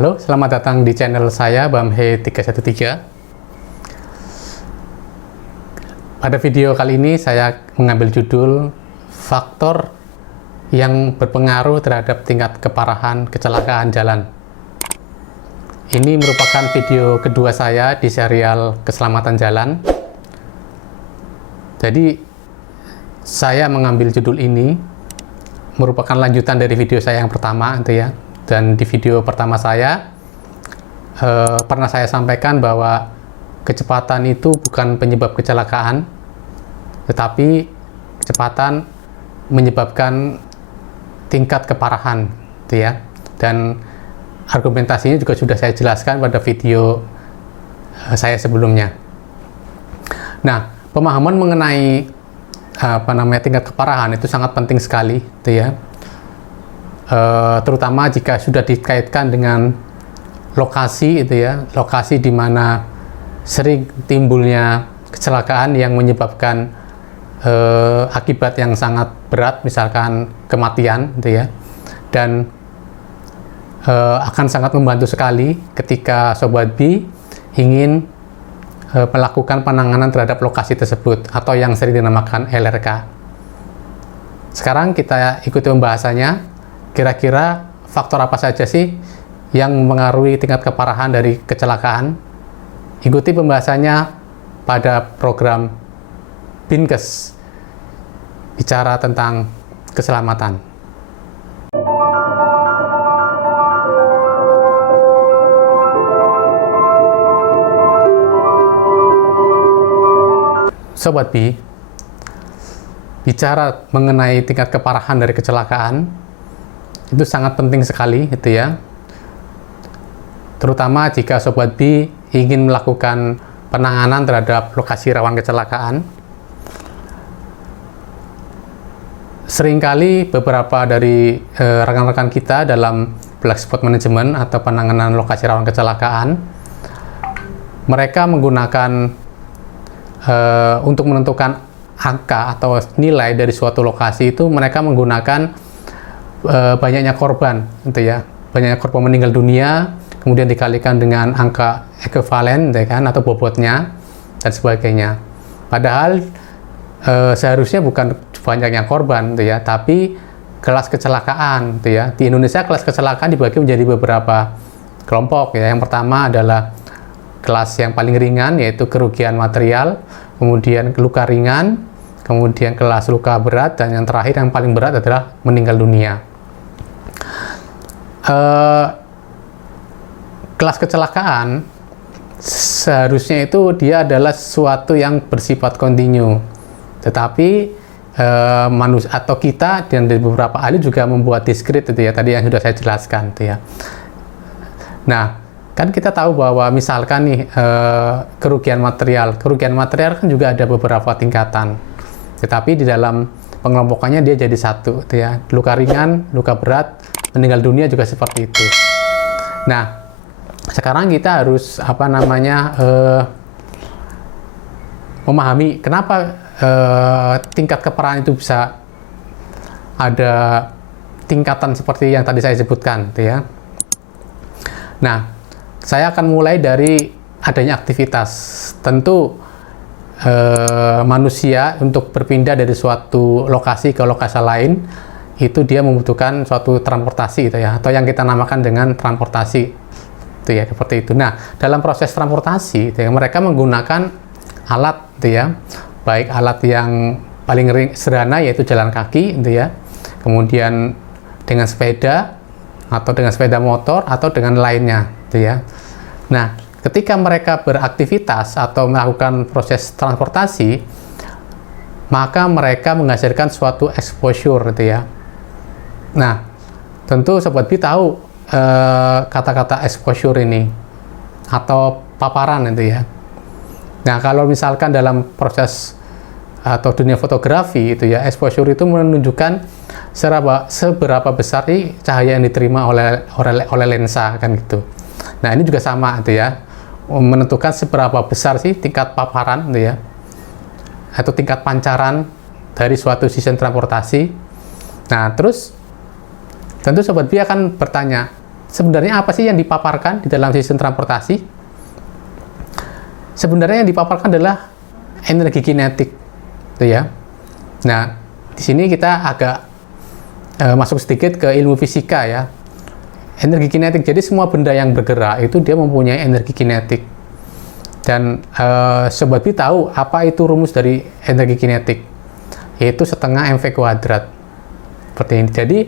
Halo, selamat datang di channel saya Bamhe313. Pada video kali ini saya mengambil judul faktor yang berpengaruh terhadap tingkat keparahan kecelakaan jalan. Ini merupakan video kedua saya di serial keselamatan jalan. Jadi saya mengambil judul ini merupakan lanjutan dari video saya yang pertama, gitu ya. Dan di video pertama saya pernah saya sampaikan bahwa kecepatan itu bukan penyebab kecelakaan, tetapi kecepatan menyebabkan tingkat keparahan, gitu ya. Dan argumentasinya juga sudah saya jelaskan pada video saya sebelumnya. Nah, pemahaman mengenai tingkat keparahan itu sangat penting sekali, gitu ya. Terutama jika sudah dikaitkan dengan lokasi, itu ya, lokasi di mana sering timbulnya kecelakaan yang menyebabkan akibat yang sangat berat, misalkan kematian, gitu ya. Dan akan sangat membantu sekali ketika Sobat B ingin melakukan penanganan terhadap lokasi tersebut atau yang sering dinamakan LRK. Sekarang kita ikuti pembahasannya. Kira-kira faktor apa saja sih yang mempengaruhi tingkat keparahan dari kecelakaan? Ikuti pembahasannya pada program Binkes, bicara tentang keselamatan. Sobat B, bicara mengenai tingkat keparahan dari kecelakaan itu sangat penting sekali, gitu ya. Terutama jika Sobat B ingin melakukan penanganan terhadap lokasi rawan kecelakaan. Seringkali beberapa dari rekan-rekan kita dalam black spot management atau penanganan lokasi rawan kecelakaan, mereka menggunakan untuk menentukan angka atau nilai dari suatu lokasi itu, mereka menggunakan banyaknya korban, gitu ya, banyaknya korban meninggal dunia, kemudian dikalikan dengan angka ekuivalen, ya kan, atau bobotnya dan sebagainya. Padahal seharusnya bukan banyaknya korban, gitu ya, tapi kelas kecelakaan, gitu ya. Di Indonesia kelas kecelakaan dibagi menjadi beberapa kelompok, ya. Yang pertama adalah kelas yang paling ringan, yaitu kerugian material, kemudian luka ringan, kemudian kelas luka berat, dan yang terakhir yang paling berat adalah meninggal dunia. Kelas kecelakaan seharusnya itu dia adalah sesuatu yang bersifat kontinu, tetapi manusia atau kita dan dari beberapa ahli juga membuat diskrit, itu ya, tadi yang sudah saya jelaskan, itu ya. Nah, kan kita tahu bahwa misalkan nih kerugian material kan juga ada beberapa tingkatan, tetapi di dalam pengelompokannya dia jadi satu, gitu ya. Luka ringan, luka berat, meninggal dunia juga seperti itu. Nah, sekarang kita harus memahami kenapa tingkat keparahan itu bisa ada tingkatan seperti yang tadi saya sebutkan, gitu ya. Nah, saya akan mulai dari adanya aktivitas. Tentu manusia untuk berpindah dari suatu lokasi ke lokasi lain itu dia membutuhkan suatu transportasi, gitu ya, atau yang kita namakan dengan transportasi, itu ya, seperti itu. Nah, dalam proses transportasi, gitu ya, mereka menggunakan alat, gitu ya, baik alat yang paling sederhana yaitu jalan kaki, gitu ya, kemudian dengan sepeda atau dengan sepeda motor atau dengan lainnya, gitu ya. Nah, ketika mereka beraktivitas atau melakukan proses transportasi, maka mereka menghasilkan suatu exposure, gitu ya. Nah, tentu Sobat B tahu kata-kata exposure ini atau paparan, itu ya. Nah, kalau misalkan dalam proses atau dunia fotografi, itu ya, exposure itu menunjukkan seberapa besar sih cahaya yang diterima oleh lensa, kan gitu. Nah, ini juga sama, itu ya, menentukan seberapa besar sih tingkat paparan, gitu ya, atau tingkat pancaran dari suatu sistem transportasi. Nah, terus tentu Sobat B akan bertanya, sebenarnya apa sih yang dipaparkan di dalam sistem transportasi? Sebenarnya yang dipaparkan adalah energi kinetik, gitu ya. Nah, di sini kita agak masuk sedikit ke ilmu fisika ya. Energi kinetik, jadi semua benda yang bergerak itu dia mempunyai energi kinetik. Dan Sobat Bi tahu apa itu rumus dari energi kinetik, yaitu setengah mv kuadrat. Seperti ini. Jadi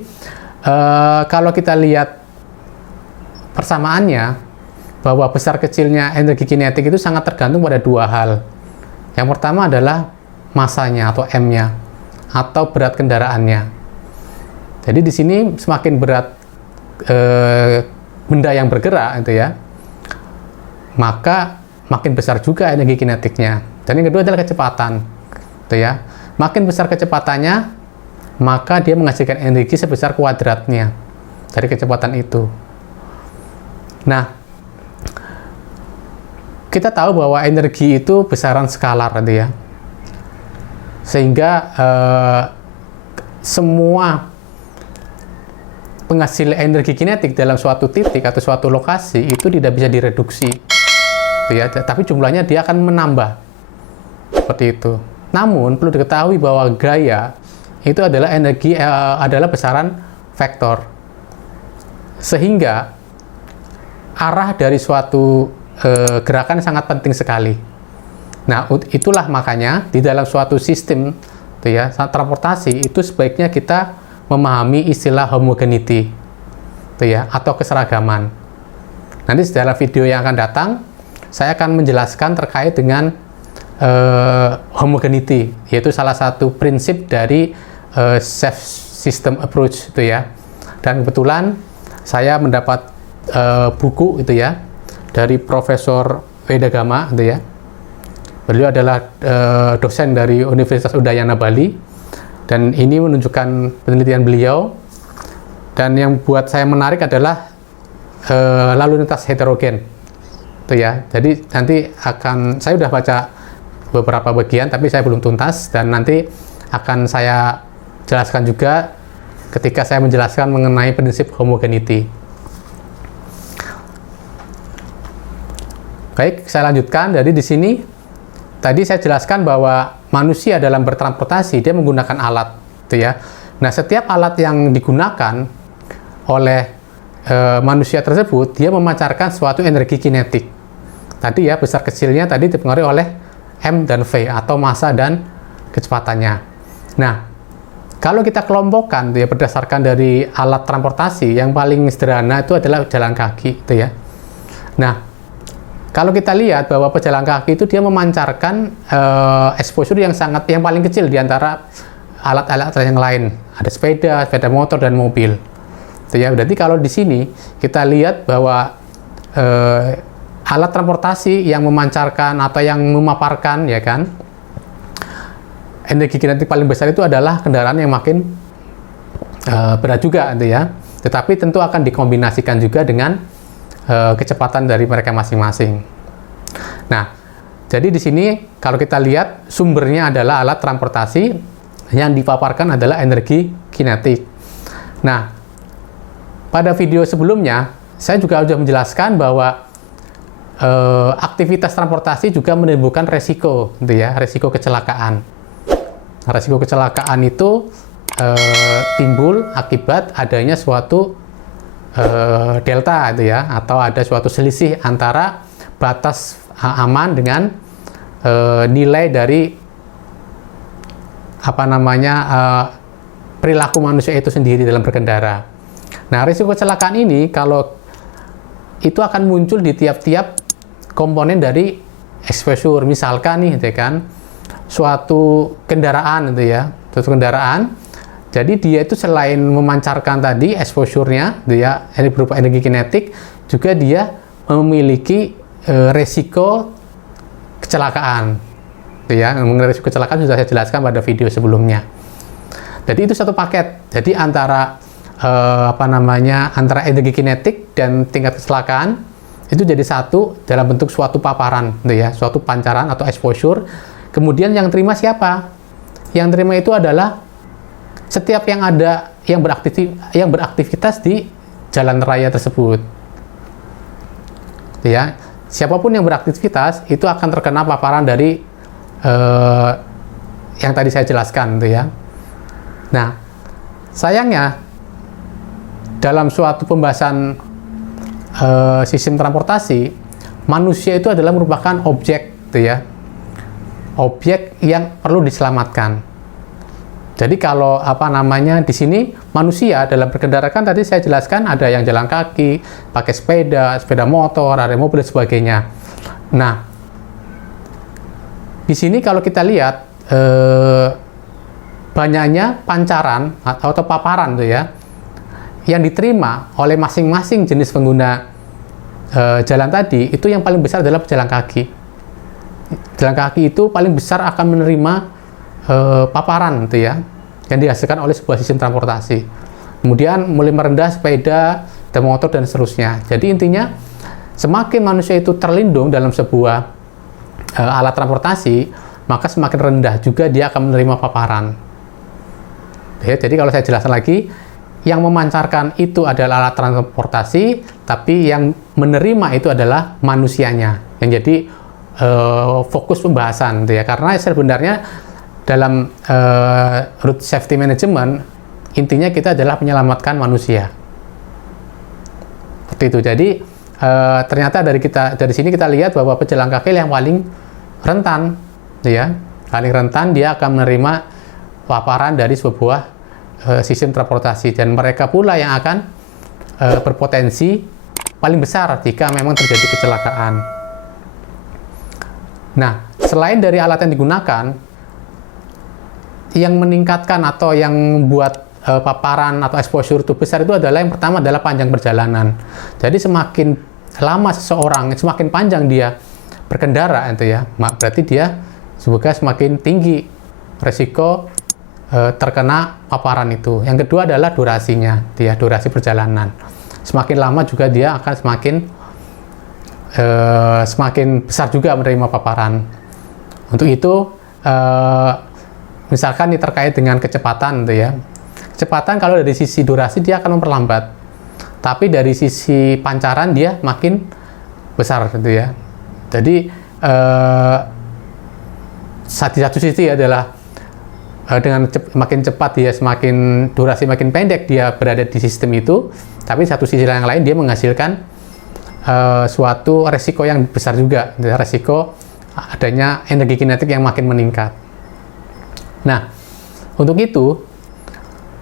kalau kita lihat persamaannya, bahwa besar kecilnya energi kinetik itu sangat tergantung pada dua hal. Yang pertama adalah masanya atau m-nya, atau berat kendaraannya. Jadi di sini semakin berat benda yang bergerak itu ya, maka makin besar juga energi kinetiknya. Dan yang kedua adalah kecepatan, itu ya. Makin besar kecepatannya, maka dia menghasilkan energi sebesar kuadratnya dari kecepatan itu. Nah, kita tahu bahwa energi itu besaran skalar, gitu ya. Sehingga semua penghasil energi kinetik dalam suatu titik atau suatu lokasi itu tidak bisa direduksi, gitu ya. Tapi jumlahnya dia akan menambah, seperti itu. Namun perlu diketahui bahwa gaya itu adalah energi adalah besaran vektor, sehingga arah dari suatu gerakan sangat penting sekali. Nah, itulah makanya di dalam suatu sistem, gitu ya, transportasi itu sebaiknya kita memahami istilah homogeneity, gitu ya, atau keseragaman. Nanti dalam video yang akan datang, saya akan menjelaskan terkait dengan homogeneity, yaitu salah satu prinsip dari safe system approach, itu ya. Dan kebetulan saya mendapat buku itu ya dari Profesor Wedagama, gitu ya. Beliau adalah dosen dari Universitas Udayana Bali, dan ini menunjukkan penelitian beliau. Dan yang buat saya menarik adalah lalu lintas heterogen, itu ya. Jadi nanti saya sudah baca beberapa bagian, tapi saya belum tuntas, dan nanti akan saya jelaskan juga ketika saya menjelaskan mengenai prinsip homogeneity. Baik, saya lanjutkan. Jadi di sini tadi saya jelaskan bahwa manusia dalam bertransportasi dia menggunakan alat, gitu ya. Nah, setiap alat yang digunakan oleh manusia tersebut dia memancarkan suatu energi kinetik. Tadi ya, besar kecilnya tadi dipengaruhi oleh m dan v atau massa dan kecepatannya. Nah, kalau kita kelompokkan ya berdasarkan dari alat transportasi, yang paling sederhana itu adalah jalan kaki, gitu ya. Nah, kalau kita lihat bahwa pejalan kaki itu dia memancarkan exposure yang paling kecil di antara alat-alat yang lain. Ada sepeda motor dan mobil. Itu ya. Berarti kalau di sini kita lihat bahwa alat transportasi yang memancarkan atau yang memaparkan, ya kan, energi kinetik paling besar itu adalah kendaraan yang makin berat juga, gitu ya. Tetapi tentu akan dikombinasikan juga dengan kecepatan dari mereka masing-masing. Nah, jadi di sini kalau kita lihat sumbernya adalah alat transportasi, yang dipaparkan adalah energi kinetik. Nah, pada video sebelumnya saya juga sudah menjelaskan bahwa aktivitas transportasi juga menimbulkan resiko, gitu ya, resiko kecelakaan. Resiko kecelakaan itu timbul akibat adanya suatu delta, itu ya, atau ada suatu selisih antara batas aman dengan nilai dari perilaku manusia itu sendiri dalam berkendara. Nah, risiko kecelakaan ini kalau itu akan muncul di tiap-tiap komponen dari exposure. Misalkan nih, gitu kan, suatu kendaraan, itu ya, suatu kendaraan. Jadi dia itu selain memancarkan tadi exposure-nya, dia berupa energi kinetik, juga dia memiliki resiko kecelakaan. Ya, mengenai resiko kecelakaan sudah saya jelaskan pada video sebelumnya. Jadi itu satu paket. Jadi antara antara energi kinetik dan tingkat kecelakaan itu jadi satu dalam bentuk suatu paparan, gitu ya, suatu pancaran atau exposure. Kemudian yang terima siapa? Yang terima itu adalah setiap yang beraktivitas di jalan raya tersebut. Ya, siapapun yang beraktivitas itu akan terkena paparan dari yang tadi saya jelaskan, gitu ya. Nah, sayangnya dalam suatu pembahasan sistem transportasi, manusia itu adalah merupakan objek, gitu ya, objek yang perlu diselamatkan. Jadi kalau di sini manusia dalam berkendara, kan tadi saya jelaskan ada yang jalan kaki, pakai sepeda motor, ada mobil dan sebagainya. Nah, di sini kalau kita lihat banyaknya pancaran atau paparan tuh ya, yang diterima oleh masing-masing jenis pengguna jalan tadi, itu yang paling besar adalah pejalan kaki. Pejalan kaki itu paling besar akan menerima paparan itu ya, yang dihasilkan oleh sebuah sistem transportasi. Kemudian mulai merendah sepeda, motor dan seterusnya. Jadi intinya semakin manusia itu terlindung dalam sebuah alat transportasi, maka semakin rendah juga dia akan menerima paparan. Ya, jadi kalau saya jelaskan lagi, yang memancarkan itu adalah alat transportasi, tapi yang menerima itu adalah manusianya. Yang jadi fokus pembahasan, gitu ya. Karena sebenarnya dalam road safety management, intinya kita adalah menyelamatkan manusia. Seperti itu. Jadi ternyata dari sini kita lihat bahwa pejalan kaki yang paling rentan, ya, paling rentan dia akan menerima paparan dari sebuah sistem transportasi, dan mereka pula yang akan berpotensi paling besar jika memang terjadi kecelakaan. Nah, selain dari alat yang digunakan, yang meningkatkan atau yang membuat paparan atau exposure itu besar itu adalah yang pertama adalah panjang perjalanan. Jadi semakin lama seseorang, semakin panjang dia berkendara itu ya, berarti dia juga semakin tinggi resiko terkena paparan itu. Yang kedua adalah durasinya, dia durasi perjalanan. Semakin lama juga dia akan semakin besar juga menerima paparan. Untuk itu, misalkan ini terkait dengan kecepatan, gitu ya. Kecepatan kalau dari sisi durasi dia akan memperlambat, tapi dari sisi pancaran dia makin besar, gitu ya. Jadi di satu sisi adalah dengan makin cepat dia semakin durasi makin pendek dia berada di sistem itu, tapi satu sisi yang lain dia menghasilkan suatu resiko yang besar juga, resiko adanya energi kinetik yang makin meningkat. Nah, untuk itu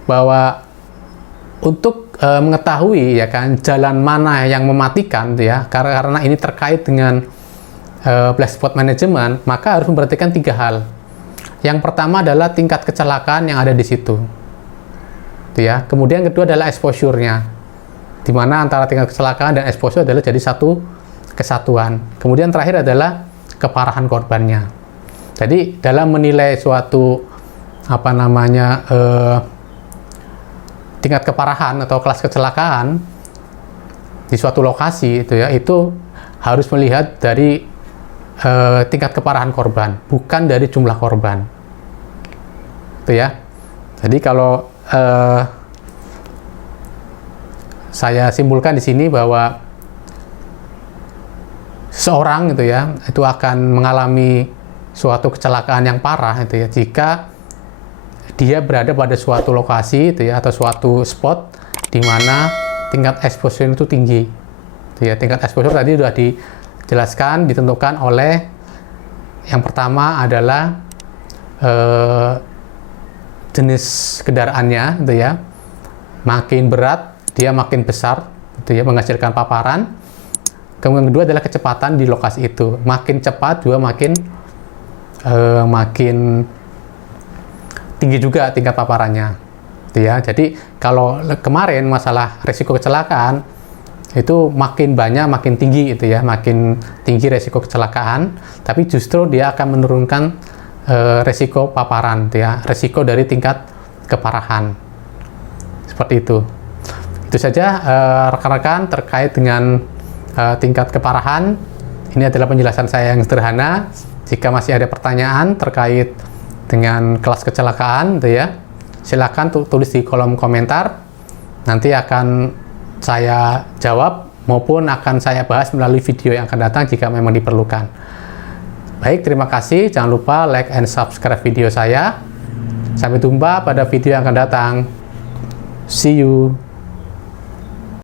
bahwa untuk mengetahui ya kan jalan mana yang mematikan ya, karena ini terkait dengan blind spot management, maka harus memperhatikan 3 hal. Yang pertama adalah tingkat kecelakaan yang ada di situ, ya. Kemudian kedua adalah exposure-nya, di mana antara tingkat kecelakaan dan exposure adalah jadi satu kesatuan. Kemudian terakhir adalah keparahan korbannya. Jadi dalam menilai suatu tingkat keparahan atau kelas kecelakaan di suatu lokasi itu ya, itu harus melihat dari tingkat keparahan korban, bukan dari jumlah korban. Itu ya. Jadi kalau saya simpulkan di sini bahwa seorang itu ya, itu akan mengalami suatu kecelakaan yang parah itu ya, jika dia berada pada suatu lokasi itu ya, atau suatu spot di mana tingkat exposure itu tinggi. Itu ya, tingkat exposure tadi sudah dijelaskan, ditentukan oleh yang pertama adalah jenis kendaraannya itu ya. Makin berat dia makin besar itu ya, menghasilkan paparan. Kemudian kedua adalah kecepatan di lokasi itu. Makin cepat juga makin tinggi juga tingkat paparannya. Gitu ya. Jadi kalau kemarin masalah risiko kecelakaan itu makin banyak, makin tinggi itu ya, makin tinggi risiko kecelakaan, tapi justru dia akan menurunkan risiko paparan, gitu ya, risiko dari tingkat keparahan. Seperti itu. Itu saja rekan-rekan terkait dengan tingkat keparahan. Ini adalah penjelasan saya yang sederhana. Jika masih ada pertanyaan terkait dengan kelas kecelakaan, gitu ya, silakan tulis di kolom komentar. Nanti akan saya jawab maupun akan saya bahas melalui video yang akan datang jika memang diperlukan. Baik, terima kasih. Jangan lupa like and subscribe video saya. Sampai jumpa pada video yang akan datang. See you.